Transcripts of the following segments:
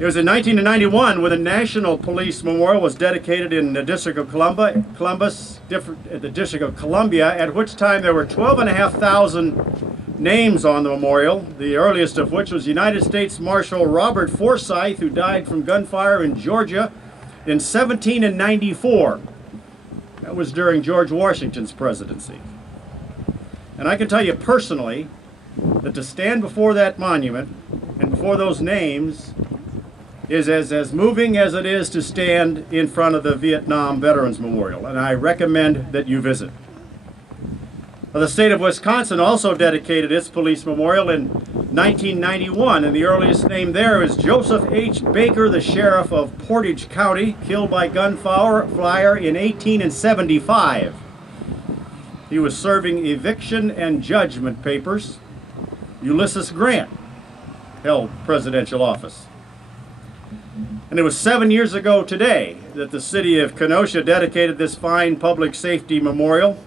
It was in 1991 when the National Police Memorial was dedicated in the District of Columbia, at which time there were 12,500 names on the memorial, the earliest of which was United States Marshal Robert Forsyth, who died from gunfire in Georgia in 1794. That was during George Washington's presidency. And I can tell you personally that to stand before that monument and before those names is as moving as it is to stand in front of the Vietnam Veterans Memorial, and I recommend that you visit. The state of Wisconsin also dedicated its police memorial in 1991, and the earliest name there is Joseph H. Baker, the sheriff of Portage County, killed by gunfire in 1875. He was serving eviction and judgment papers. Ulysses Grant held presidential office. And it was 7 years ago today that the city of Kenosha dedicated this fine public safety memorial.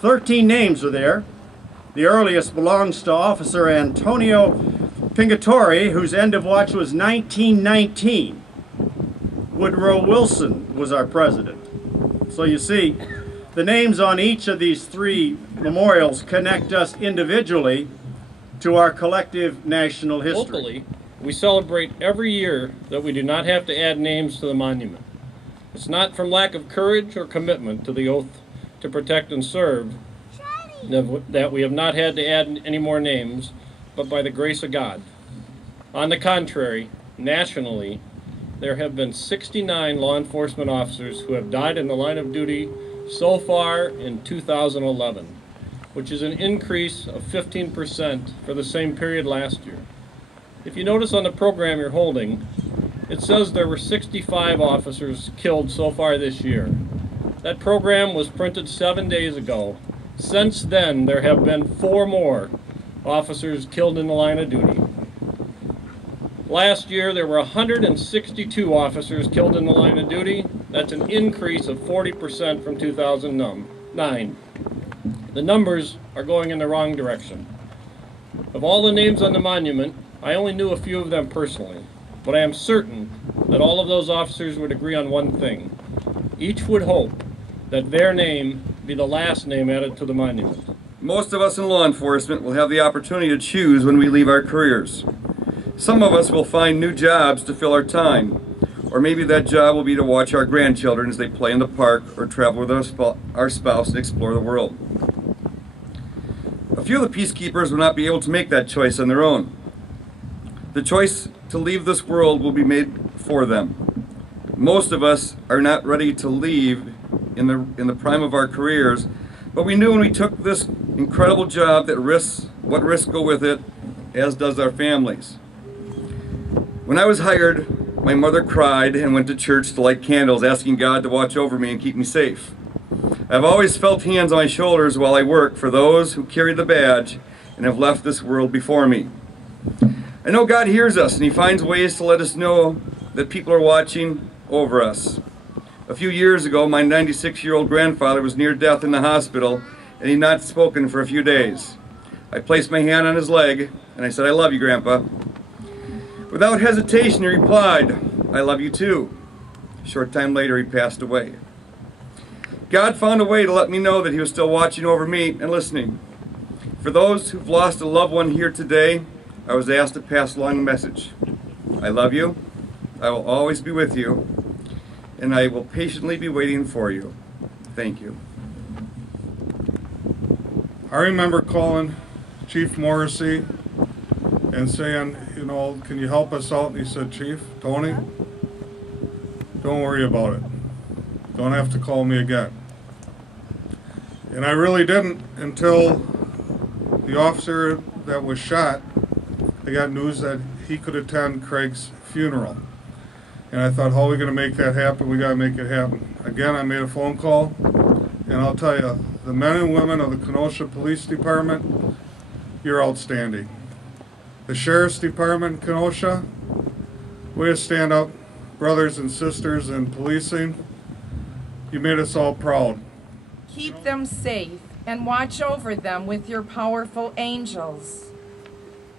13 names are there. The earliest belongs to Officer Antonio Pingatore, whose end of watch was 1919. Woodrow Wilson was our president. So you see, the names on each of these three memorials connect us individually to our collective national history. Locally, we celebrate every year that we do not have to add names to the monument. It's not from lack of courage or commitment to the oath to protect and serve that we have not had to add any more names, but by the grace of God. On the contrary, nationally, there have been 69 law enforcement officers who have died in the line of duty so far in 2011, which is an increase of 15% for the same period last year. If you notice on the program you're holding, it says there were 65 officers killed so far this year. That program was printed 7 days ago. Since then, there have been 4 more officers killed in the line of duty. Last year, there were 162 officers killed in the line of duty. That's an increase of 40% from 2009. The numbers are going in the wrong direction. Of all the names on the monument, I only knew a few of them personally, but I am certain that all of those officers would agree on one thing. Each would hope that their name be the last name added to the monument. Most of us in law enforcement will have the opportunity to choose when we leave our careers. Some of us will find new jobs to fill our time, or maybe that job will be to watch our grandchildren as they play in the park or travel with our spouse and explore the world. A few of the peacekeepers will not be able to make that choice on their own. The choice to leave this world will be made for them. Most of us are not ready to leave in the prime of our careers, but we knew when we took this incredible job that what risks go with it, as does our families. When I was hired, my mother cried and went to church to light candles, asking God to watch over me and keep me safe. I've always felt hands on my shoulders while I work for those who carry the badge and have left this world before me. I know God hears us, and He finds ways to let us know that people are watching over us. A few years ago, my 96-year-old grandfather was near death in the hospital, and he'd not spoken for a few days. I placed my hand on his leg, and I said, "I love you, Grandpa." Without hesitation, he replied, "I love you too." A short time later, he passed away. God found a way to let me know that He was still watching over me and listening. For those who've lost a loved one here today, I was asked to pass along a message. I love you, I will always be with you, and I will patiently be waiting for you. Thank you. I remember calling Chief Morrissey and saying, you know, can you help us out? And he said, "Chief, Tony, don't worry about it. Don't have to call me again." And I really didn't until the officer that was shot, I got news that he could attend Craig's funeral. And I thought, how are we going to make that happen? We got to make it happen. Again, I made a phone call, and I'll tell you, the men and women of the Kenosha Police Department, you're outstanding. The Sheriff's Department in Kenosha, way to stand up, brothers and sisters in policing. You made us all proud. Keep them safe and watch over them with your powerful angels.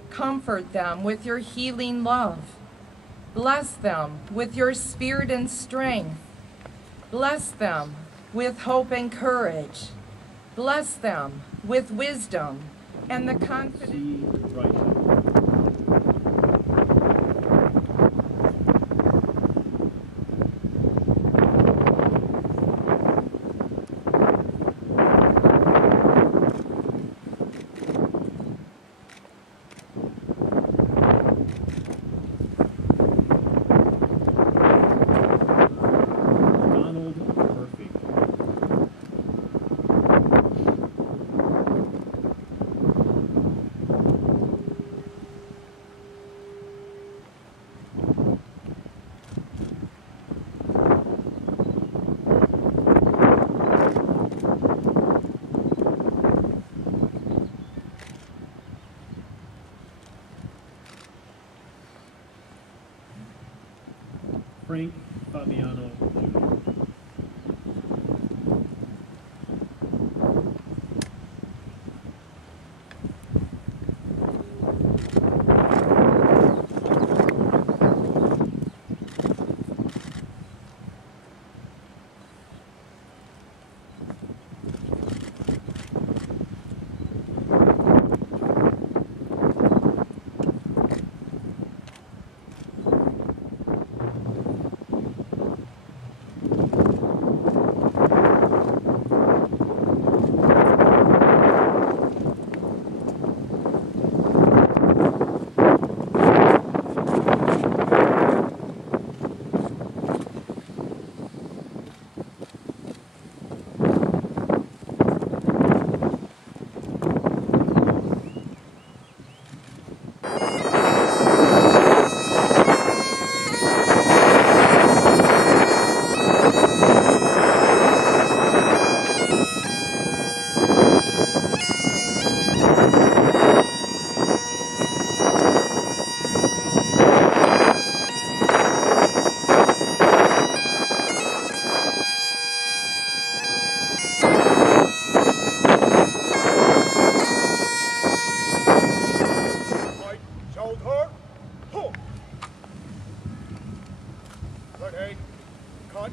Comfort them with your healing love. Bless them with your spirit and strength. Bless them with hope and courage. Bless them with wisdom and the confidence. See right. Frank Fabiano Jr. Cut.